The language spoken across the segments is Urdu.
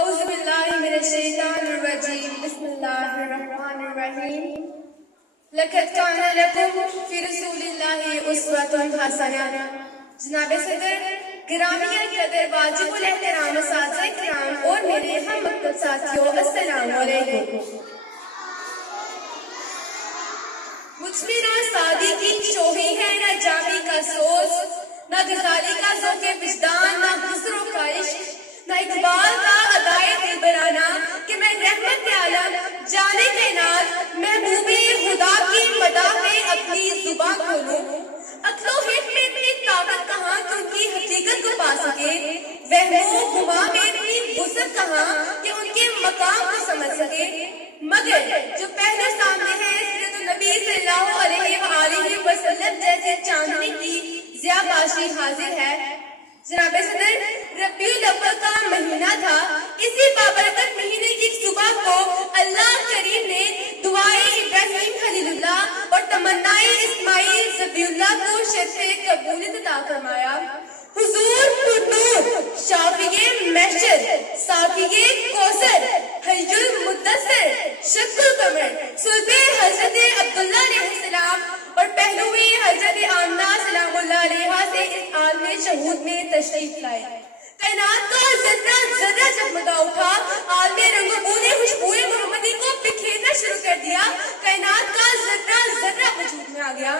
أعوذ بالله من الشيطان الرجيم بسم الله الرحمن الرحيم لقد كان لكم في رسول الله أسوة حسنة جناب صدر گرامی قدر واجب الاحترام اساتذہ کرام اور میرے ہم مکتب ساتھیوں السلام علیکم. مجھ میں نہ سادی کی شوہی ہے نہ جامی کا سوز نہ غزالی کا ذوق وجدان نہ خسرو کا عشق نہ اقبال کا ادائے دلبرانہ کہ میں رحمت عالم جانے کائنات محبوب خدا کی مداح میں اپنی زبان کھولوں. عقل و حکم میں اتنی طاقت کہاں کہ ان کی حقیقت کو پا سکے, وہم و گما میں اتنی وسعت کہاں کہ ان کے مقام کو سمجھ سکے. مگر جو پہلے سامنے ہے سیرت النبی صلی اللہ علیہ وآلہ وسلم جیسے چاندنی کی ضیاء باشی حاضر ہے. جناب صدر ربیع الاول کا مہینہ تھا. اسی بابرکت مہینے کی صبح کو اللہ کریم نے دعائے ابراہیم خلیل اللہ اور تمنائے اسماعیل ذبیح اللہ کو شرف قبولیت عطا فرمایا. حضور پرنور شافی محشر ساقی کوثر حی المدثر شق القمر صلب حضرت عبداللہ علیہ السلام اور پہلوی حضرت آمنہ سلام اللہ علیہ سے اس عالم شہود میں تشریف لائے. کائنات کا ذرہ ذرہ جگمگا اٹھا, عالم رنگ و بونے خوشبوئے محمدی کو بکھیرنا شروع کر دیا. کائنات کا ذرہ ذرہ وجود میں آ گیا.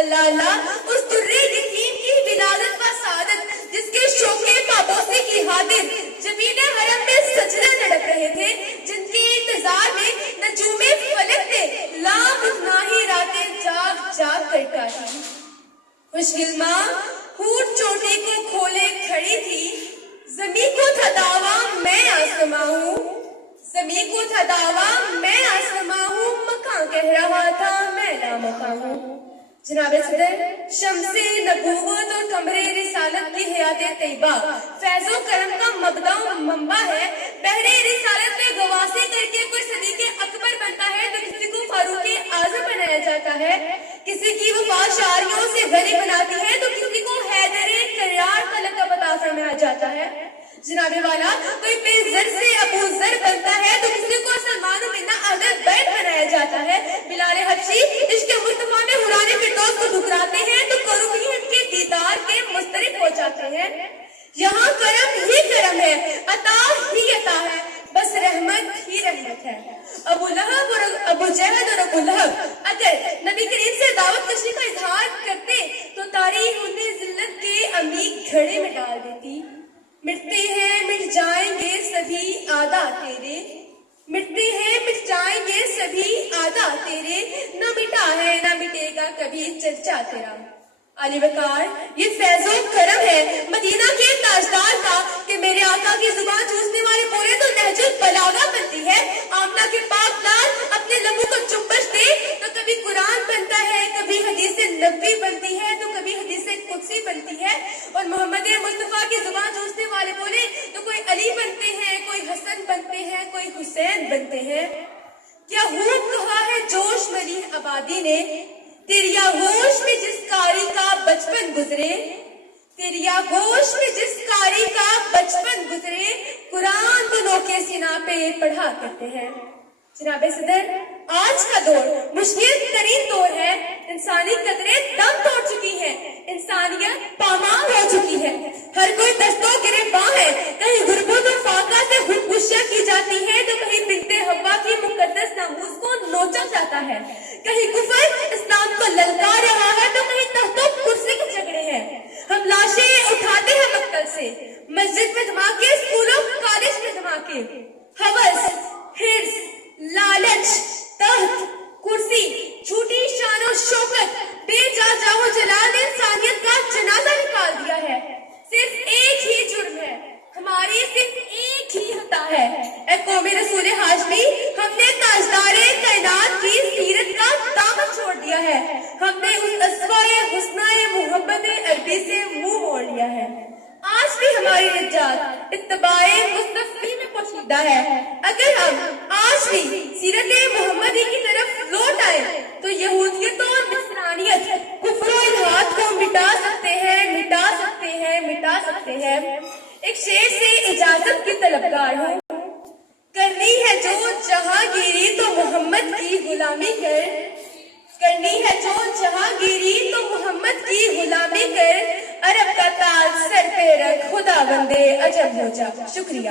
اللہ اللہ اس درے یتیم کی ولادت و سعادت جس کے شوق پابوسی کی خاطر جبین حرم میں سجدہ لڑک رہے تھے, جن کے انتظار میں نجوم فلک نے لامتناہی راتیں جاگ جاگ کر کاٹی. خوشگل ماں ہور چوٹی کو کھولے کھڑی تھی. زمین کو تھا دعویٰ میں آسماں ہوں, زمین کو تھا دعویٰ میں آسماں ہوں, مکان کہہ رہا تھا میں لامکاں ہوں. جناب صدر شمس نبوت اور قمر رسالت کی حیات طیبہ فیض و کرم کا مبدا و منبع ہے. بحر رسالت میں غواصی کر کے کوئی صدیق اکبر بنتا ہے تو کسی کو فاروق اعظم بنایا جاتا ہے. کسی کی وفا شاعریوں سے غنی بناتی ہے تو کسی کو حیدر کرار کا لقب عطا فرمایا جاتا ہے. جناب والا کوئی بے زر سے ابو ذر بنتا ہے تو کسی کو سلمان بن اہل بیت بنایا جاتا ہے. بلال حبشی عشق مصطفیٰ میں حوران فردوس کو ٹھکراتے ہیں تو کروبیت کے دیدار کے مسترب ہو جاتے ہیں. یہاں کرم ہی کرم ہے, عطا ہی عطا ہے, بس رحمت ہی رحمت ہے. ابو لہب اور ابو جہل اور ابو لہب اگر نبی کریم سے دعوت کشی کا اظہار کرتے تو تاریخ انہیں ذلت کے عمیق گھڑے میں ڈال دیتی. مٹتے ہیں مٹ جائیں گے سبھی آدھا تیرے, مٹتے ہیں مٹ جائیں گے سبھی آدھا تیرے, نہ مٹا ہے نہ مٹے گا کبھی چرچا تیرا. علی وقار یہ فیض و کرم ہے مدینہ کے تاجدار کا کہ میرے آقا کی زبان چوسنے والے بولے تو نہج البلاغہ بنتی ہے. آمنہ کے پاک لال اپنے لبوں کو چمبش دے تو کبھی قرآن بنتا ہے, کبھی حدیث نبوی بنتی ہے تو کبھی حدیث قدسی بنتی ہے. اور محمد مصطفیٰ کی زبان چوسنے والے بولے تو کوئی علی بنتے ہیں, کوئی حسن بنتے ہیں, کوئی حسین بنتے ہیں. کیا خوب کہا ہے جوش ملیح آبادی نے, تیری آغوش میں جس کاری کا بچپن گزرے, تیری آغوش میں جس کاری کا بچپن گزرے, قرآن دنوں کے سینہ پہ پڑھا کرتے ہیں. جناب صدر آج کا دور مشکل ترین دور ہے. انسانی قدریں دم توڑ چکی ہیں, انسانیت پامال ہو چکی ہے. ہر کوئی دستوں گرفتار ہے. کہیں غربت و فاقہ سے خودکشیاں کی جاتی ہے تو کہیں بنت حوا کی مقدس ناموس کو نوچا جاتا ہے. کہیں کفر اسلام کو للکار رہا ہے تو کہیں تخت و کرسی کے جھگڑے ہیں. ہم لاشیں اٹھاتے ہیں مقتل سے, مسجد میں دھماکے, اسکولوں کالج میں دھماکے. ہوس, حرص, لالچ, تخت, کرسی, جھوٹی شان و شوکت, بے جا جاؤ جلال نے انسانیت کا جنازہ نکال دیا ہے. صرف ایک ہی جرم ہے, ہماری صرف ایک ہی خطا ہے. اے قوم رسول ہاشمی, ہم نے تاجدار کائنات کی سیرت کا دامن چھوڑ دیا ہے. ہم نے اس اسوائے حسنائے محبت عربی سے منہ موڑ لیا ہے. آج بھی ہماری نجات اتباع مصطفی میں پوشیدہ ہے. اگر ہم آج بھی سیرت محمدی کی طرف لوٹ آئے تو یہودیت اور نصرانیت کفر و الحاد کو مٹا سکتے ہیں, مٹا سکتے ہیں, مٹا سکتے ہیں. ایک شعر سے اجازت کی طلبگار ہوں. جہانگیری تو محمد کی غلامی کر، عرب کا تاج سر پہ رکھ، خدا بندے عجب ہو جا. شکریہ.